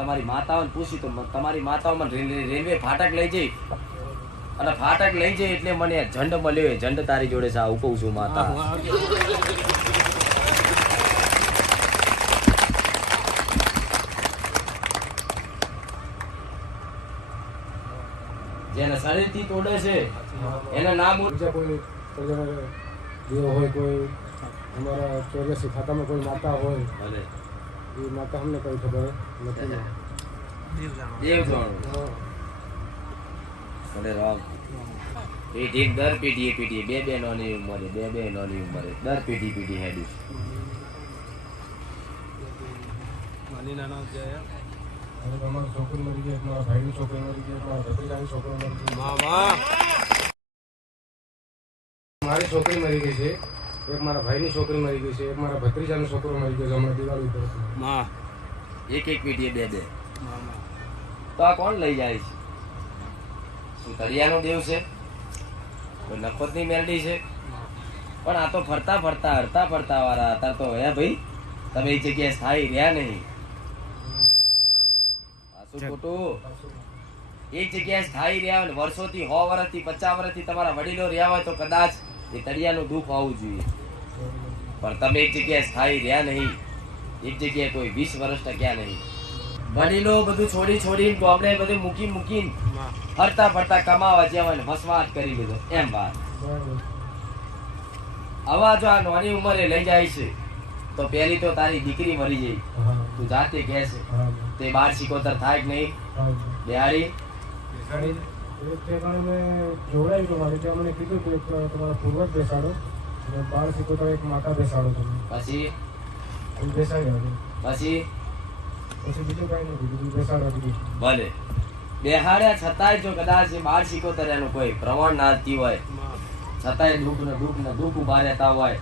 તમારી માતાઓને પૂછી તો તમારી માતાઓ મને રેલવે ફાટક લઈ જઈ અને ફાટક લઈ જઈ એટલે મને ઝંડ મળ્યો. ઝંડ તારી જોડે છે, આવું કહું છું માતા. જેને શરીરથી તોડે છે એને ના બોલ. કોઈ હોય, કોઈ અમારા 84 ખાતામાં કોઈ માતા હોય, ભલે એ માતા અમને કઈ ખબર નથી. દેવ જાણો ભલે રામ. પેઢી દર પેઢીએ બે નાની ઉંમરે દર પેઢી હેડી. અમારી છોકરી મરી ગઈ, મારા ભાઈની છોકરી મરી ગઈ, મારા ભત્રીજાની છોકરી મરી ગઈ, મારી છોકરી મરી ગઈ છે, એક મારા ભાઈની છોકરી મરી ગઈ છે, એક મારા ભત્રીજાનો છોકરો મરી ગયો છે હમણાં દિવાળી પર. એક પેઢીએ બે. તો આ કોણ લઈ જાય છે? શું તળિયાનો દેવ છે? કોઈ નફતની મેલડી છે? પણ આ તો ફરતા હરતા ફરતા વાળા હતા. તો હે ભાઈ, તમે એ જગ્યાએ સ્થાયી રહ્યા નહીં. એક જગ્યાએ સ્થાયી રહ્યા હોય, વર્ષોથી 100 વર્ષથી 50 વર્ષથી તમારા વડીલો રહ્યા હોય તો કદાચ એ તળિયાનું દુઃખ હોવું જોઈએ. પણ તમે એક જગ્યાએ સ્થાયી રહ્યા નહીં. એક જગ્યાએ કોઈ 20 વર્ષ ટક્યા નહીં. વડીલો બધું છોડી ગામડે બધું મૂકીને ફરતા કમાવા જ્યાં હોય ને વસવાટ કરી લીધો એમ વાત. આવા જો આ નાની ઉંમરે લઈ જાય છે તો પેલી તો તારી દીકરી મરી જઈ, તું જાતે કહે છે તે 12 સિકોતર થાય કે નહીં? બિહારી જોડાયું તો મારી ત્યાં મને કીધું કે તમારા પૂર્વજ બેસાડો, 12 સિકોતર એક માતા બેસાડો તમે. પછી બેસાડ્યા, પછી બીજું કઈ નથી, બીજું બેસાડવા દીધું. ભલે બેહાડ્યા છતાંય જો કદાચ 12 સિકોતર એનું કોઈ પ્રમાણ ના થતી હોય, છતાંય દુઃખ ઉભા રહેતા હોય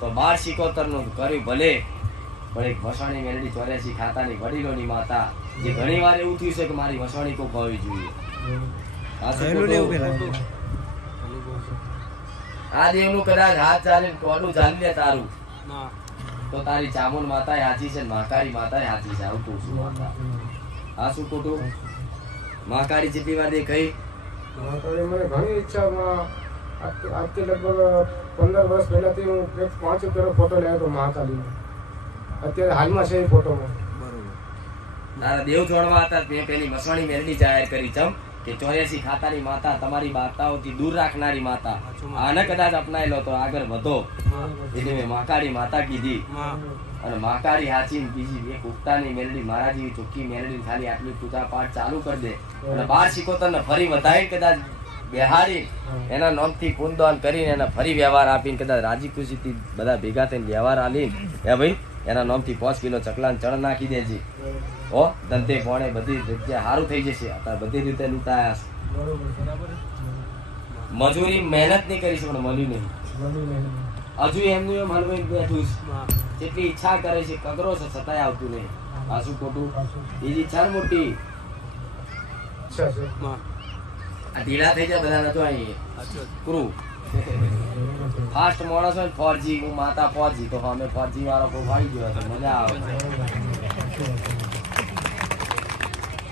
તો 12 સિકોતર નું કર્યું ભલે. પણ એક વસાણી મેલડી 84 ખાતાની વડીલોની માતા, જે ઘણી વાર એવું થયું છે કે મારી વસાણી કોક હોવી જોઈએ. આ દેવનું કદાચ હાથ ચાલે ટોલું ચાલી લે તારું તો તારી ચામુંડ માતા હાચી છે, મહાકાળી માતા હાચી છે. આવું કહું છું માતા. આ શું ખોટું? મહાકાળી જેટલી વાર દેખાઈ મને ઘણી ઈચ્છા. આજથી લગભગ 15 વર્ષ પહેલાથી હું 5 રૂપિયાનો ફોટો લેવો હતો મહાકાળીનો. અત્યારે હાલમાં છે એ ફોટોમાં. તારા દેવ જોડવા હતા મેં પેલી મસવાણી મેલડી જાહેર કરી ચમ કે 84 ખાતાની માતા, તમારી માતાઓથી દૂર રાખનારી માતા. આને કદાચ અપનાવી લો તો આગળ વધો. એટલે મેં મહાકાળી માતા કીધી. અને મહાકાળી હાચી બીજી એક ઉગતાની મેલડી, મારા જેવી ચોખ્ખી મેલડી ખાલી આટલી પૂજા પાઠ ચાલુ કરી દે અને 12 સિકોતર ને ફરી વધારી કદાચ બેહાડી એના નામથી પુનદાન કરીને એના ફરી વ્યવહાર આપીને કદાચ રાજી ખુશીથી બધા ભેગા થઈને વ્યવહાર આલીને હે ભાઈ એના નામથી 5 કિલો ચકલાને ચણ નાખી દેજે. હો ધંધે પોણે બધી જગ્યા સારું થઈ જશે. અત્યારે બધી રીતે લૂંટાયા છે. મજૂરી મહેનત નહીં કરી છે પણ મળ્યું નહીં. હજુ એમનું એમ હલવાઈ બેઠું છે. જેટલી ઈચ્છા કરે છે કગરો છે છતાંય આવતું નહીં. આ શું ખોટું? બીજી ઈચ્છા મોટી. આ ઢીલા થઈ જાય બધા નતો અહીં ક્રૂ ફાસ્ટ માણસ હોય 4G, હું માતા 4G તો અમે 4G વાળો કોઈ વાળી ગયો તો મજા આવે.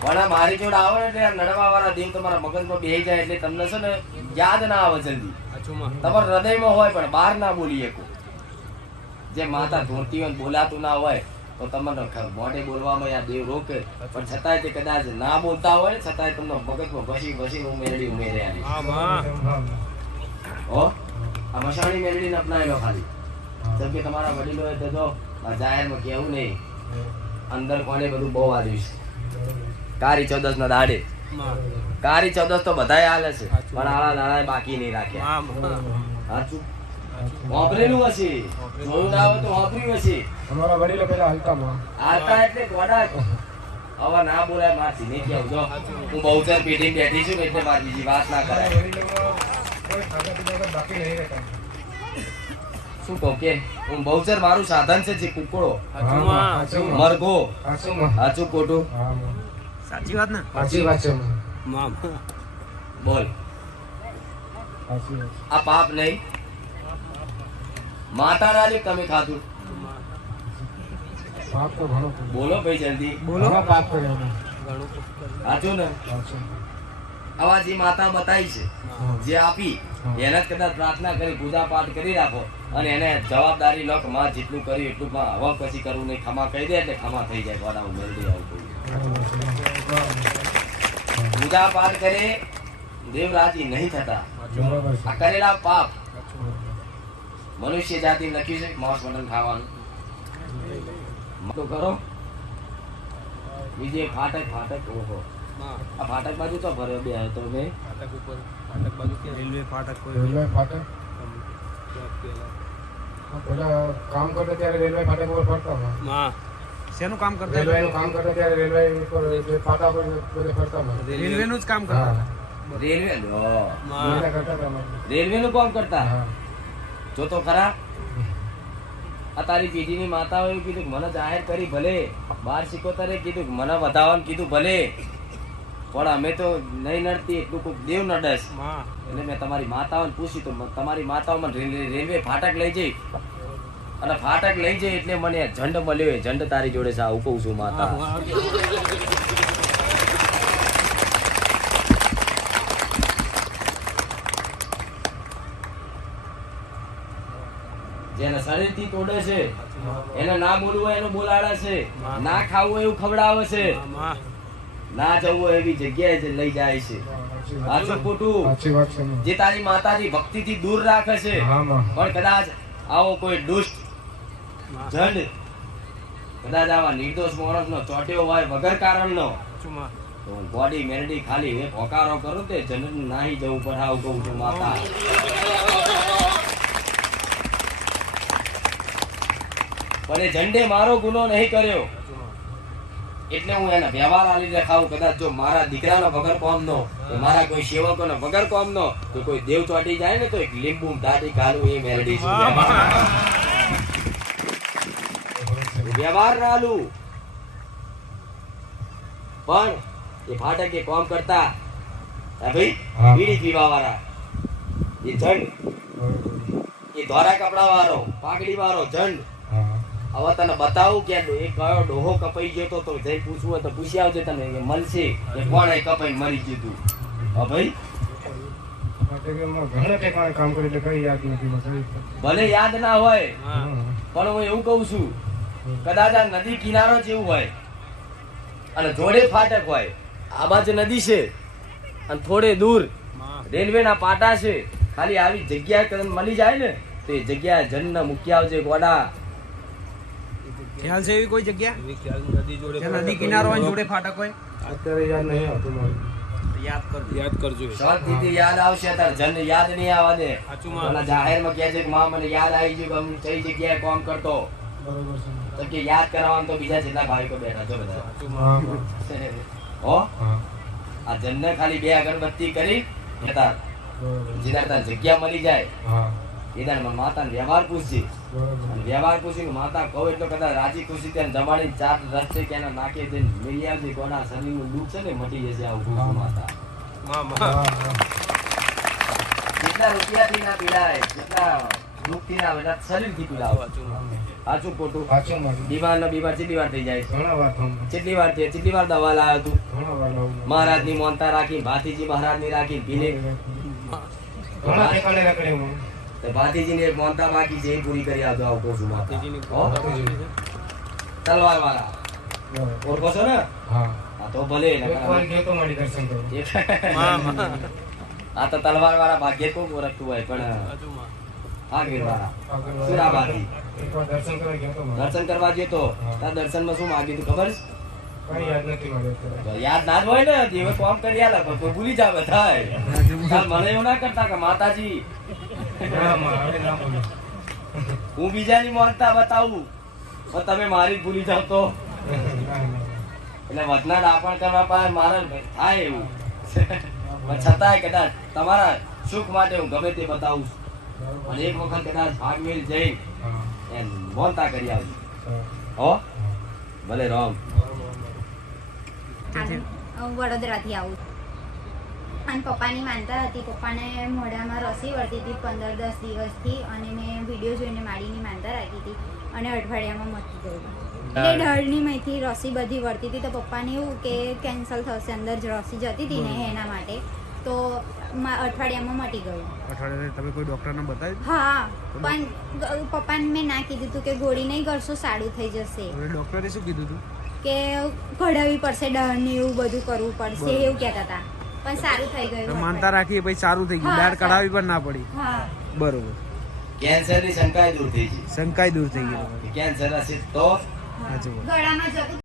પણ મારી જોડે આવે એટલે નડવા વાળા દેવ તમારા મગજમાં બેહી જાય એટલે તમને છે ને યાદ ના આવે જલ્દી. તમારા હૃદયમાં હોય પણ બહાર ના બોલી શકો. જે માતા ધોતી હોય બોલાતું ના હોય તો તમને મોઢે બોલવામાં આ દેવ રોકે, પણ છતાંય તે કદાચ ના બોલતા હોય ને છતાંય તમને મગજમાં ઘસી ઉમેરી હો. આ મસાણી મેલડીને અપનાવી લો ખાલી. જેમ કે તમારા વડીલોએ તો જાહેરમાં કેવું નહીં, અંદર કોને બધું બહુ આવ્યું છે. કારી 14 ના દાડે કારી 14 તો બધાય હાલે છે પણ આળા દાડા બાકી નહીં રાખ્યા. સાચું વાપરેલું હશે, જોયું ના આવે તો વાપર્યું હશે. અમારા વડીલો પેલા હાલતા એટલે ગોડા હવે ના બોલાય. મારથી નહીં કેવું જો હું બહુચર પેઢી બેઠી છું એટલે મારી બીજી વાત ના કરાય. શું કહું કે હું બહુચર મારું સાધન છે જે કુકડો મરઘો. સાચું ખોટું? સાચી વાત ને? સાચી વાત છે. બોલ આ પાપ નહીં? માતા ના તમે ખાધું પાપ તો ઘણો કર્યો. બોલો ભાઈ જલ્દી. ઘણો પાપ કર્યો અમે. સાચું ને? સાચું. આવા જે માતા બતાવી છે, હા. જે આપી, એને જ કદાચ પ્રાર્થના કરી, પૂજા પાઠ કરી રાખો અને એને જવાબદારી લો કે માં જેટલું કર્યું એટલું માં હવે પછી કરવું નહીં, ખમા કહી દે એટલે ખમા થઈ જાય. ગોડામાં મેળવી આવું. પૂજા પાઠ કરે દેવ રાજી નહીં થતા. બરાબર છે. આ કરેલા પાપ મનુષ્ય જાતિ લખ્યું છે માંસ મટન ખાવાનું તો કરો. બીજી એક ફાટક ઓહો, આ ફાટક બાજુ તો ભર્યો બે તો મેં રેલવે ફાટક કોઈ રેલવે ફાટક પેલા કામ કરતા ત્યારે રેલવે ફાટક પર ફરતા હતા. શેનું કામ કરતા રેલવે નું કામ કરતા ત્યારે રેલવે ઉપર જે ફાટા પર બધે ફરતા હતા. રેલવે નું જ કામ કરતા હા. રેલવે રેલવે કરતા હતા અમે. રેલવે નું કામ કરતા. હા. જો તો ખરા આ તારી પેઢીની માતાઓએ કીધું કે મને જાહેર કરી ભલે, 12 કીધું કે મને વધાવવાનું કીધું ભલે, પણ અમે તો નહીં નડતી એટલું કોઈક દેવ નડસ. એટલે મેં તમારી માતાઓને પૂછ્યું તો તમારી માતાઓ મને રેલવે ફાટક લઈ જઈ અને ફાટક લઈ જઈ એટલે મને ઝંડ મળ્યો. એ ઝંડ તારી જોડે છે, આવું કહું છું માતા. જેને શરીરથી તોડે છે, એને ના બોલવું હોય એનું બોલાડે છે, ના ખાવું હોય એવું ખવડાવે છે, ના જવું હોય એવી જગ્યાએ જ લઈ જાય છે. સાચું ખોટું? સાચી વાત છે. જે તારી માતાજી ભક્તિથી દૂર રાખે છે, હા માં. પણ કદાચ આવો કોઈ દુષ્ટ ઝંડ, કદાચ આવા નિર્દોષ માણસનો ચોટ્યો હોય વગર કારણનો, તો બોડી મેરડી ખાલી એક હોકારો કરું તે જન્મ નાહી જવું પડે. આવું કહું છું માતા. પણ એ ઝંડે મારો ગુનો નહીં કર્યો એટલે હું એના વ્યવહાર આલી દેખાવું. કદાચ જો મારા દીકરાનો વગર કોમનો, મારા કોઈ સેવકોનો વગર કોમનો તો કોઈ દેવ ચોટી જાય ને તો એક લીંબુ દાઢી ઘાલું એ મેરડી છું. વ્યવહાર ના આલું. પણ એ ફાટક એ કોમ કરતા હે ભાઈ, હા. બીડી પીવા વાળા એ ઝંડ, એ ધોરા કપડા વાળો, પાઘડી વાળો ઝંડ. હા. હવે તને બતાવું કે એ કયો ડોહો કપાઈ ગયો તો જઈ પૂછવું હોય તો પૂછી આવજે તને કે મળશે કે કોણે કપાઈ મરી ગયું તું. હા ભાઈ, ફાટકમાં ઘણા ઠેકાણે કામ કર્યું એટલે કઈ યાદ નથી મને. ભલે યાદ ના હોય હા. પણ હું એવું કહું છું, કદાચ આ નદી કિનારો જેવું હોય અને જોડે ફાટક હોય, આ બાજુ નદી છે અને થોડે દૂર રેલવેના પાટા છે, ખાલી આવી જગ્યા તને મળી જાય ને તો એ જગ્યા જન્મ મૂકી આવજે ગોડા. ખ્યાલ છે એવી કોઈ જગ્યા જ્યાં નદી કિનારો હોય જોડે ફાટક હોય? અત્યારે યાદ નહીં આવતું મને. યાદ કરજો. શાંતિથી યાદ આવશે તાર જન યાદ નહીં આવવા દે. મને જાહેરમાં કહે છે કે માં મને યાદ આવી ગયું કે હું કઈ જગ્યાએ કામ કરતો, બરોબર છે. તો કે યાદ કરાવવાનું તો બીજા જેટલા ભાવિકો બેઠા છો બધા. હા. હો, હા. આ જનને ખાલી 2 અગરબત્તી કરી જતા. બરોબર. જેના તાર જગ્યા મળી જાય હા. એના માતાને વ્યવહાર પૂછજે. બરોબર. અને વ્યવહાર પૂછીને માતા કહો એટલો કદાચ રાજી ખુશી ત્યાં જમાડી 4 રસ્તે કે એના નાકે જઈને લઈ આવજે. કોના શરીરનું દુઃખ છે ને મટી જશે. આવું કહું છું માતા. હા. હા. જેટલા રૂપિયાથી ના પીડાય, જેટલા દુઃખથી ના પીડાય, શરીરથી પીડાવો. સાચું ખોટું? સાચું મારું. બીમાર કેટલી વાર થઈ જાય છે? ઘણા વાર થયું. કેટલી વાર થઈ? કેટલી વાર દવા લાવ્યો તું? ઘણા વાર લાવું. મહારાજની મોનતા રાખી, ભાતીજી મહારાજની રાખી, પીલે ઘણા ઠેકાણે રખડે હું. તો ભાતીજીની એક મોનતા બાકી છે એ પૂરી કરી આવજો. આવું કહું છું માતા. હો? તલવાર વાળા બરોબર. ઓળખો છો ને? હા. હા તો ભલે ને. એક વાર ગયો તો મારી દર્શન કરો. આ તો તલવાર વાળા ભાગ્ય કોક ઓળખતું હોય પણ હા ગીરવાળા સુરાબાથી એક વાર દર્શન કરવા ગયો તો મારે. દર્શન કરવા ગયો તો તાર દર્શનમાં શું માગ્યું તું ખબર છે? કઈ યાદ નથી મારે અત્યારે. તો યાદ ના જ હોય ને, જેવે કોમ કરી આલે પણ કોઈ ભૂલી જાવે થાય. તાર મને એવું ના કરતા કે માતાજી ના, માં, હવે ના બોલું. હું બીજાની મોનતા બતાવું પણ તમે મારી ભૂલી જાવ તો ના, ના. એટલે વધના ડાપણ કરવા પાસે મારે થાય એવું. પણ છતાંય કદાચ તમારા સુખ માટે હું ગમે તે બતાવું છું. બરોબર. અને એક વખત કદાચ ભાગમેલ જઈ હા. એમ મોનતા કરી આવજો. હા. હો ભલે રામ. હું વડોદરાથી આવું અને પપ્પાની માનતા હતી. પપ્પાને મોઢામાં રસી વળતી હતી 15-10 દિવસથી અને મેં વિડીયો જોઈને માડીની માનતા રાખી હતી અને અઠવાડિયામાં મટી ગયું. એટલે ડરની માંથી રસી બધી વળતી હતી તો પપ્પાને એવું કે કેન્સલ થશે, અંદર જ રસી જતી હતી ને એના માટે, તો અઠવાડિયામાં મટી ગયું. અઠવાડિયે તમે કોઈ ડોક્ટરને બતાવ્યું? હા, પણ પપ્પાને મેં ના કીધું હતું કે ગોળી નહીં કરશો સારું થઈ જશે, હવે ડોક્ટરે શું કીધું હતું? કે કઢાવી પડશે ડરની, એવું બધું કરવું પડશે એવું કહેતા હતા, પણ સારું થઈ તો ગયું. માનતા રાખીએ પછી સારું થઈ ગયું, હા, દાઢ કઢાવી પણ ના પડી. હા, બરોબર, કેન્સરની શંકાએ દૂર થઈ ગઈ. શંકાય દૂર થઈ ગઈ. કેન્સર હશે તો સાચું બોલ. ગળામાં જતું